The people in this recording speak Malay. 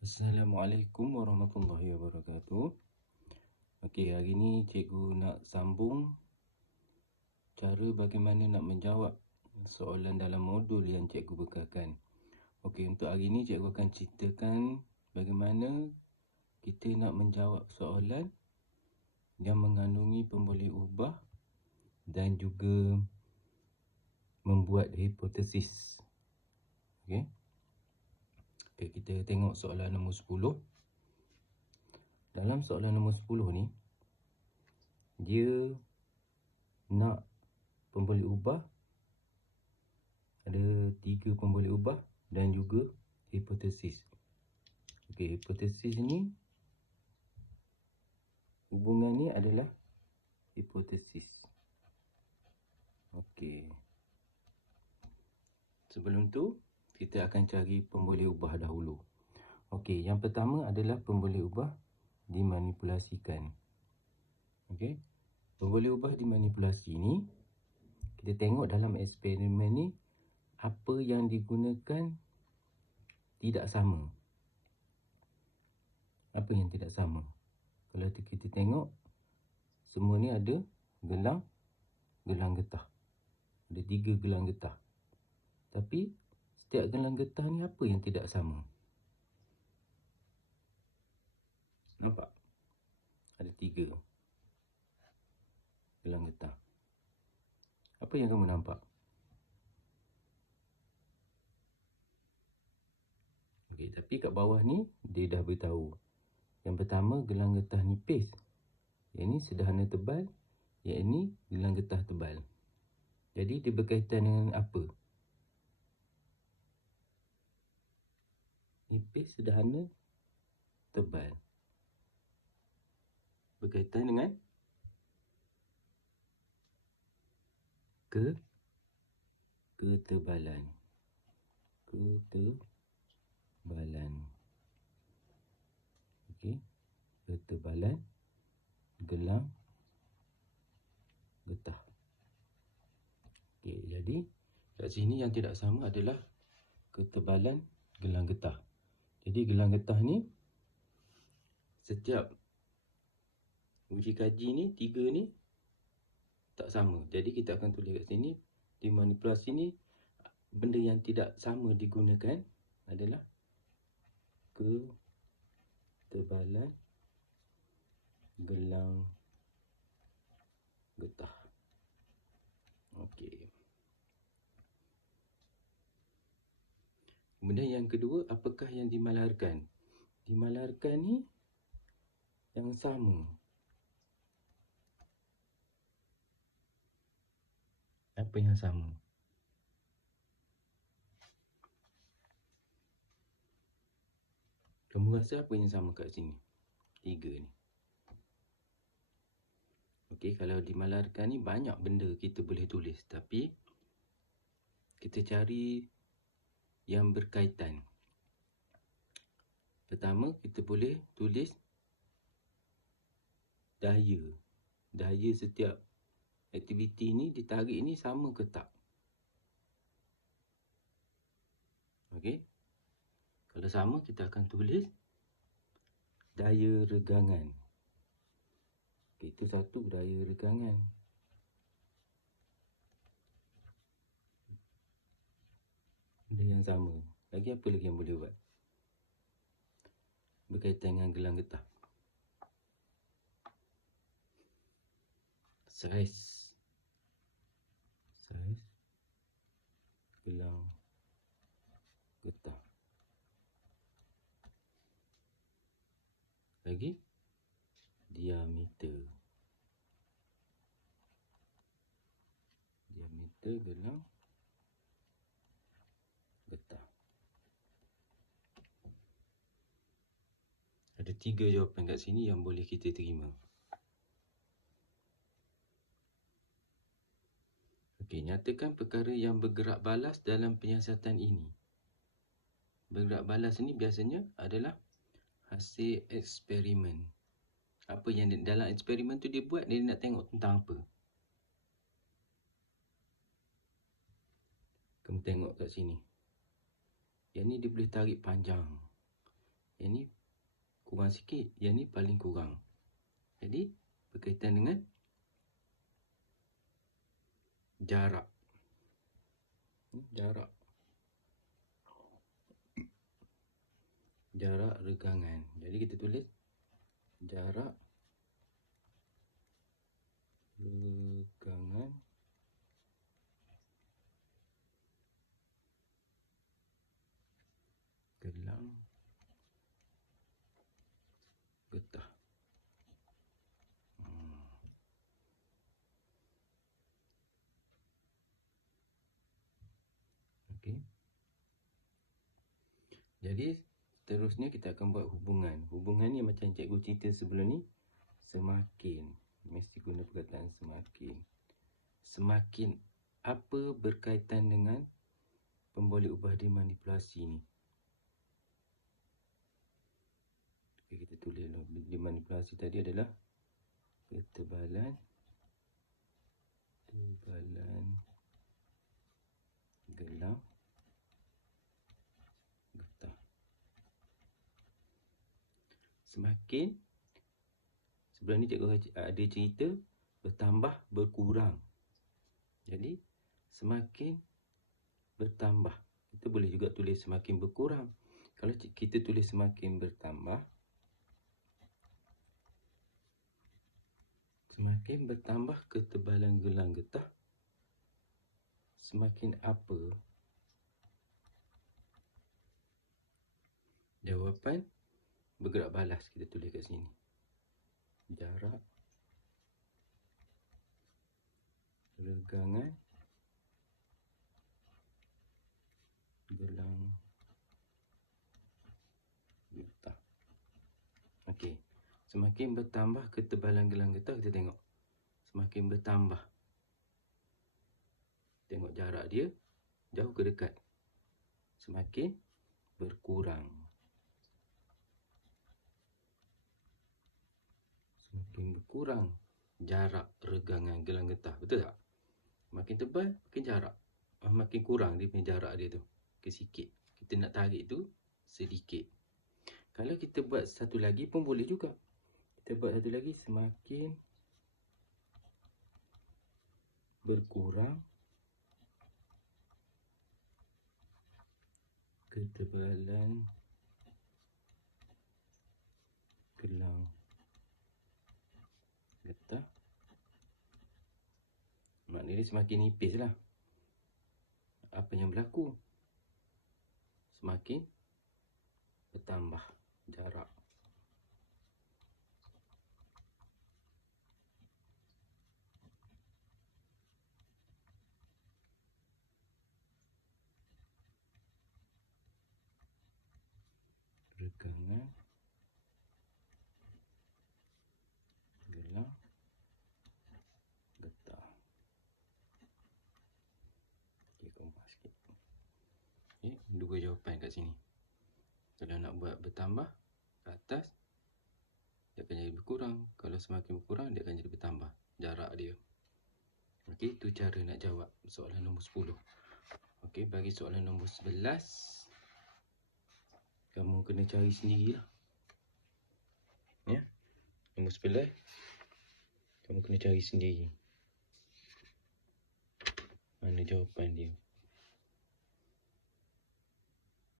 Assalamualaikum warahmatullahi wabarakatuh. Okey, hari ni cikgu nak sambung cara bagaimana nak menjawab soalan dalam modul yang cikgu bekalkan. Okey, untuk hari ni cikgu akan ceritakan bagaimana kita nak menjawab soalan yang mengandungi pemboleh ubah dan juga membuat hipotesis. Okey. Okey, kita tengok soalan nombor 10. Dalam soalan nombor 10 ni, dia nak pemboleh ubah, ada 3 pemboleh ubah dan juga hipotesis. Okey, hipotesis ni, hubungan ni adalah hipotesis. Okey. Sebelum tu, kita akan cari pemboleh ubah dahulu. Okey, yang pertama adalah pemboleh ubah dimanipulasikan. Okey. Pemboleh ubah dimanipulasi ni, kita tengok dalam eksperimen ni, apa yang digunakan tidak sama. Apa yang tidak sama? Kalau kita tengok, semua ni ada gelang getah. Ada 3 gelang getah. Tapi, setiap gelang getah ni apa yang tidak sama? Nampak? Ada 3 gelang getah. Apa yang kamu nampak? Okey, tapi kat bawah ni, dia dah beritahu. Yang pertama, gelang getah nipis. Yang ni sederhana tebal. Yang ini gelang getah tebal. Jadi, dia berkaitan dengan apa? Nipis, sederhana, tebal. Berkaitan dengan ketebalan. Okey. Ketebalan gelang getah. Okey, jadi kat sini yang tidak sama adalah ketebalan gelang getah. Jadi gelang getah ni, setiap uji kaji ni, 3 ni tak sama. Jadi kita akan tulis kat sini, dimanipulasi ni, benda yang tidak sama digunakan adalah ketebalan gelang getah. Okey. Kemudian yang kedua, apakah yang dimalarkan? Dimalarkan ni yang sama. Apa yang sama? Kamu rasa apa yang sama kat sini? 3 ni. Okey, kalau dimalarkan ni banyak benda kita boleh tulis. Tapi, kita cari yang berkaitan. Pertama, kita boleh tulis daya. Daya setiap aktiviti ni ditarik ni sama ke tak? Okey. Kalau sama, kita akan tulis daya regangan. Itu satu, daya regangan. Benda yang sama. Lagi apa lagi yang boleh buat? Berkaitan dengan gelang getah. Saiz gelang getah. Lagi diameter gelang getah. Ada 3 jawapan kat sini yang boleh kita terima. Okey, nyatakan perkara yang bergerak balas dalam penyiasatan ini. Bergerak balas ni biasanya adalah hasil eksperimen. Apa yang dalam eksperimen tu dia buat, dia nak tengok tentang apa. Kamu tengok kat sini. Yang ni dia boleh tarik panjang. Yang ni kurang sikit, yang ni paling kurang. Jadi berkaitan dengan jarak. Jarak regangan. Jadi kita tulis jarak regangan gelang getah. Okey. Jadi seterusnya kita akan buat hubungan. Hubungan ni macam cikgu cerita sebelum ni, semakin. Mesti guna perkataan semakin. Semakin apa berkaitan dengan pemboleh ubah dimanipulasi ni? Okay, kita tulis dimanipulasi tadi adalah ketebalan gelang getah. Semakin, sebelum ni cikgu ada cerita bertambah berkurang. Jadi semakin bertambah, kita boleh juga tulis semakin berkurang. Kalau kita tulis semakin bertambah, semakin bertambah ketebalan gelang getah, semakin apa? Jawapan bergerak balas, kita tulis kat sini. Jarak regangan gelang getah. Okey. Semakin bertambah ketebalan gelang getah, kita tengok. Semakin bertambah. Tengok jarak dia, jauh ke dekat. Semakin berkurang. Semakin berkurang jarak regangan gelang getah. Betul tak? Makin tebal, makin jarak. Makin kurang dia punya jarak dia tu. Sikit. Kita nak tarik tu sedikit. Kalau kita buat satu lagi pun boleh juga. Kita buat satu lagi, semakin berkurang ketebalan gelang getah. Maknanya semakin nipis lah. Apa yang berlaku? Semakin bertambah jarak. Regangan gelang getah. Okey, kompas sikit. Okay, dua jawapan kat sini. Kalau nak buat bertambah ke atas, dia akan jadi berkurang. Kalau semakin berkurang, dia akan jadi bertambah jarak dia. Okey, itu cara nak jawab soalan nombor 10. Okey, bagi soalan nombor 11, kamu kena cari sendirilah. Ya. Nombor 11, kamu kena cari sendiri mana jawapan dia.